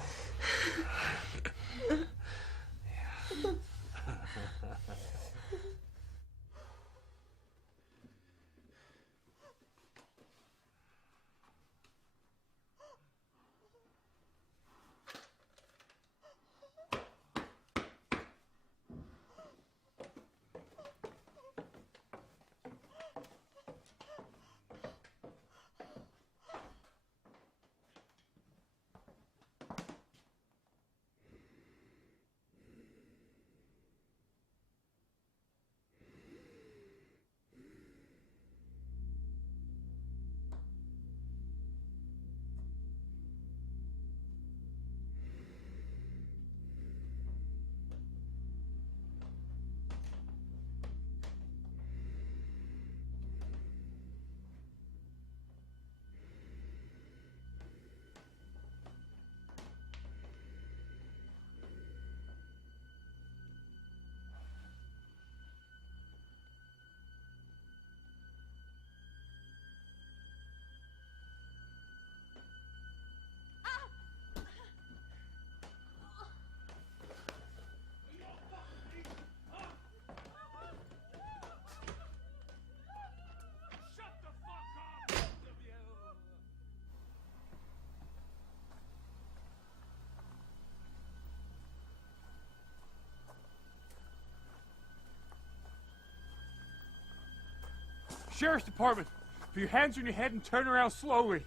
Sheriff's Department, put your hands on your head and turn around slowly.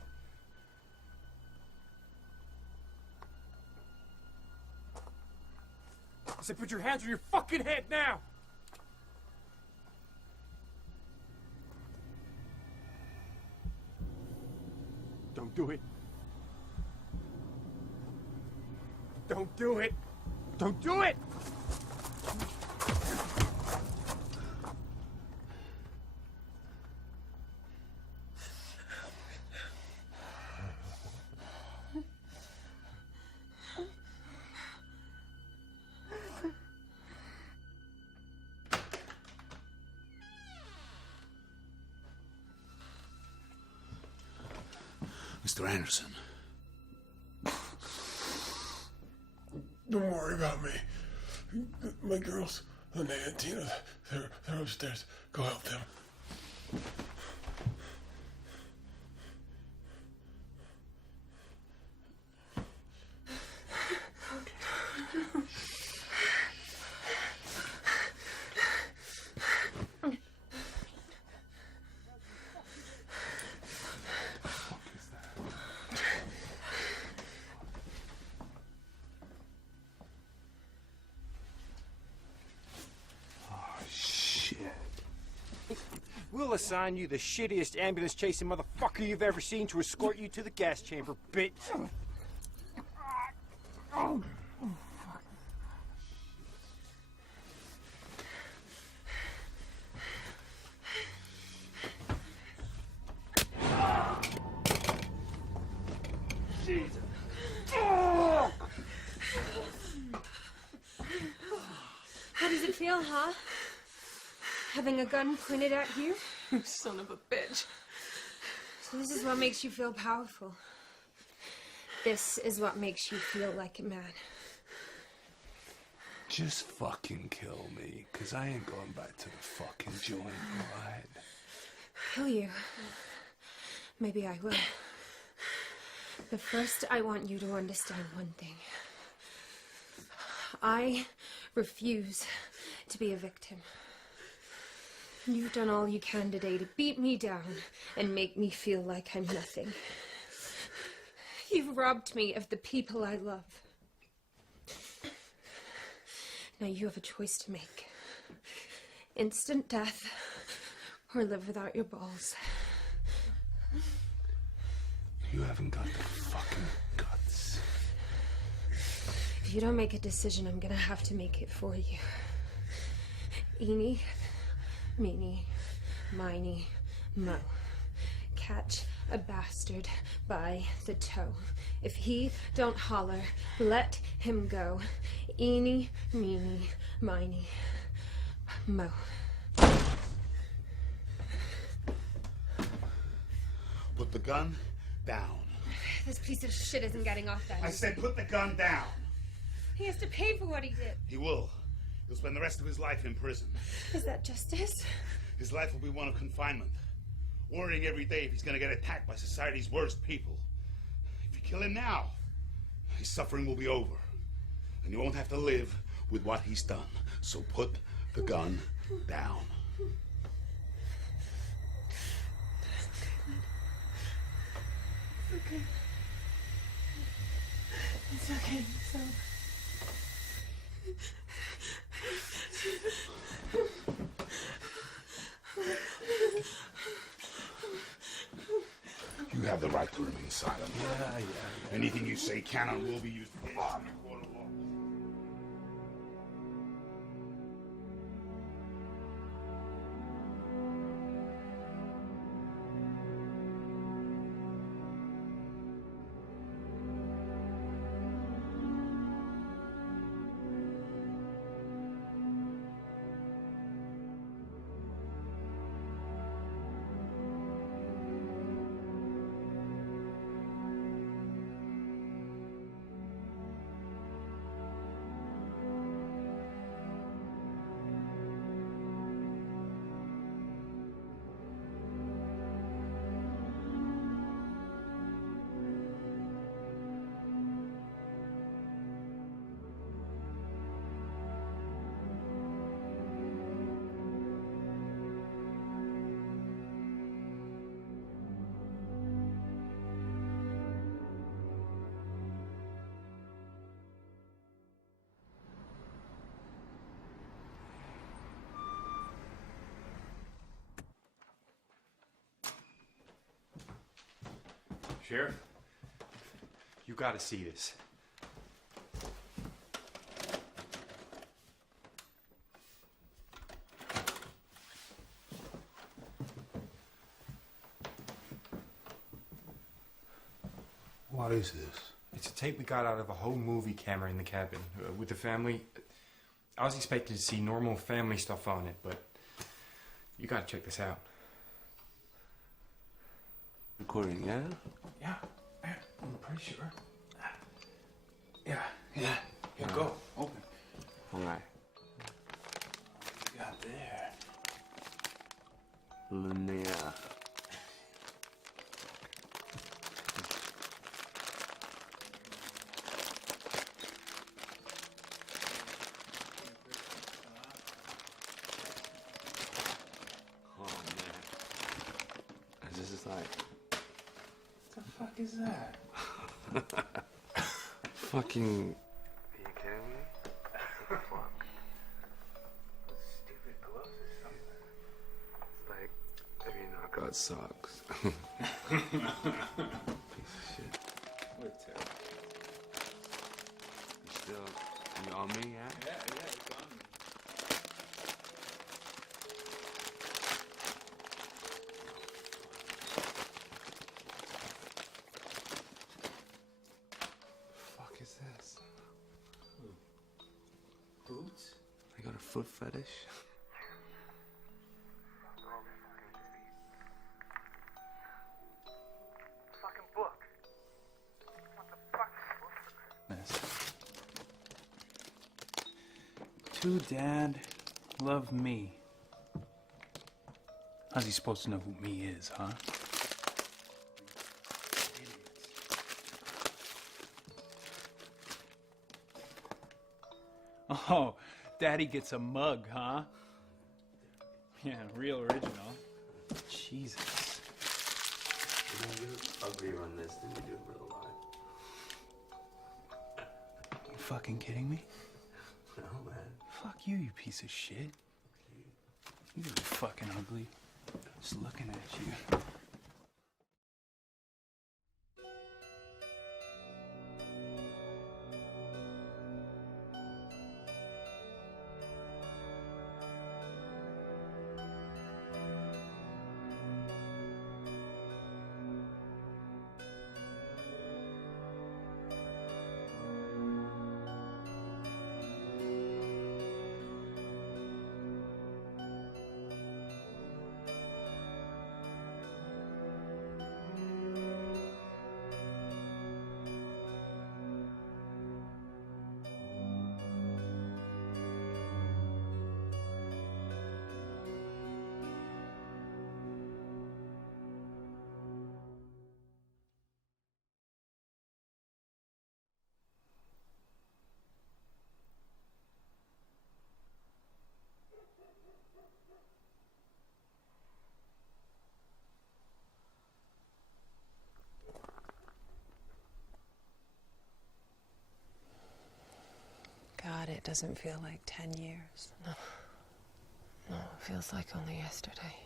I said put your hands on your fucking head now! Don't do it. Don't do it. Don't do it! Mr. Anderson. Don't worry about me. My girls, Linnea and Tina, they're upstairs. Go help them. Shit. We'll assign you the shittiest ambulance-chasing motherfucker you've ever seen to escort you to the gas chamber, bitch. Jesus. How does it feel, huh? Having a gun pointed at you? You son of a bitch. So this is what makes you feel powerful. This is what makes you feel like a man. Just fucking kill me, because I ain't going back to the fucking joint, alright? Kill you? Maybe I will. But first, I want you to understand one thing. I refuse to be a victim. You've done all you can today to beat me down and make me feel like I'm nothing. You've robbed me of the people I love. Now you have a choice to make. Instant death, or live without your balls. You haven't got the fucking guts. If you don't make a decision, I'm gonna have to make it for you. Eeny, meeny, miny, mo. Catch a bastard by the toe. If he don't holler, let him go. Eeny, meeny, miny, mo. Put the gun down. This piece of shit isn't getting off that. I said put the gun down. He has to pay for what he did. He will. He'll spend the rest of his life in prison. Is that justice? His life will be one of confinement. Worrying every day if he's going to get attacked by society's worst people. If you kill him now, his suffering will be over. And you won't have to live with what he's done. So put the gun down. It's okay. It's okay. So. You have the right to remain silent. Yeah. Anything you say can and will be used against you in a court of law. Sheriff, you gotta see this. What is this? It's a tape we got out of a home movie camera in the cabin with the family. I was expecting to see normal family stuff on it, but you gotta check this out. Recording, yeah? Yeah, I'm pretty sure. Yeah. Here, go. Open. All right. What you got there? Linnea. Oh, man. This is like... What the fuck is that? Fucking... Are you kidding me? What the fuck? Stupid gloves or something. It's like... what sucks. Piece of shit. What Ted? You on me, yeah? Yeah, it's on me. Fuck is this? Boots? I got a foot fetish. Fucking book. What the fuck is this? To Dad, love me. How's he supposed to know who me is, huh? Oh, Daddy gets a mug, huh? Yeah, real original. Jesus. You know, you're ugly on this than you do in real life. You fucking kidding me? No, man. Fuck you, you piece of shit. You're fucking ugly. Just looking at you. God, it doesn't feel like 10 years. No. No, it feels like only yesterday.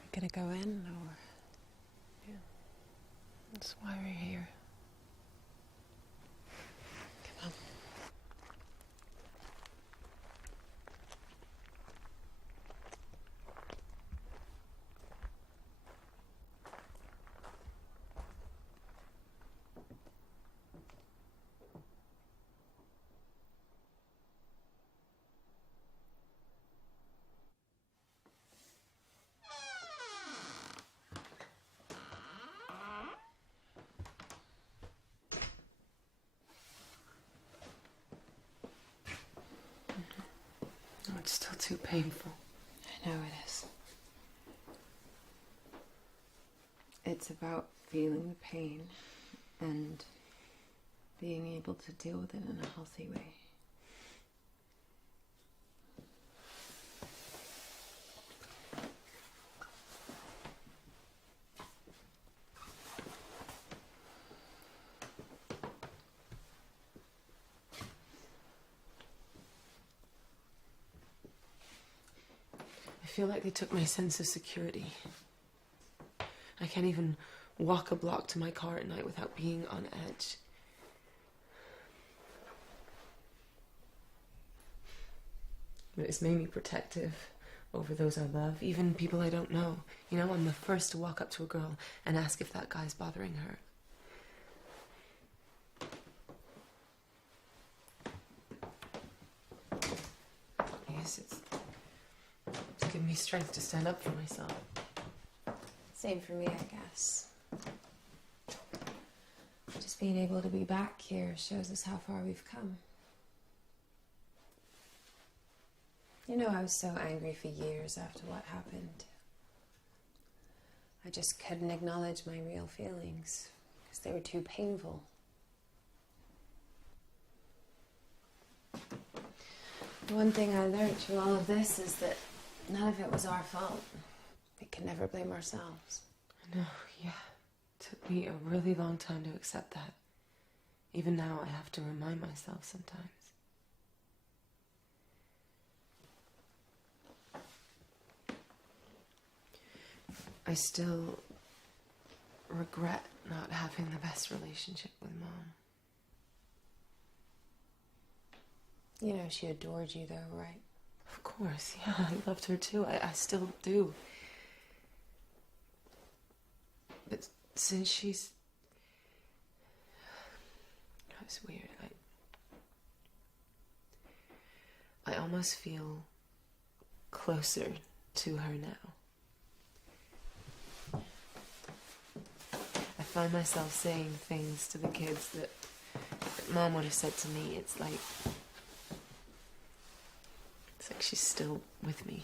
We gonna go in, or... Yeah. That's why we're here. Come on. Oh, it's still too painful. I know it is. It's about feeling the pain and being able to deal with it in a healthy way. I feel like they took my sense of security. I can't even walk a block to my car at night without being on edge. But it's made me protective over those I love, even people I don't know. You know, I'm the first to walk up to a girl and ask if that guy's bothering her. Yes, it's given me strength to stand up for myself. Same for me, I guess. Just being able to be back here shows us how far we've come. You know, I was so angry for years after what happened. I just couldn't acknowledge my real feelings because they were too painful. The one thing I learned through all of this is that none of it was our fault. We can never blame ourselves. I know, yeah. It took me a really long time to accept that. Even now, I have to remind myself sometimes. I still regret not having the best relationship with Mom. You know, she adored you though, right? Of course, yeah, I loved her too. I still do. But since she's... It's weird. I almost feel closer to her now. I find myself saying things to the kids that Mom would have said to me. It's like she's still with me.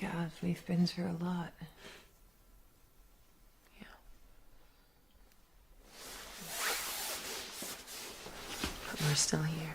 God, we've been through a lot. Yeah. But we're still here.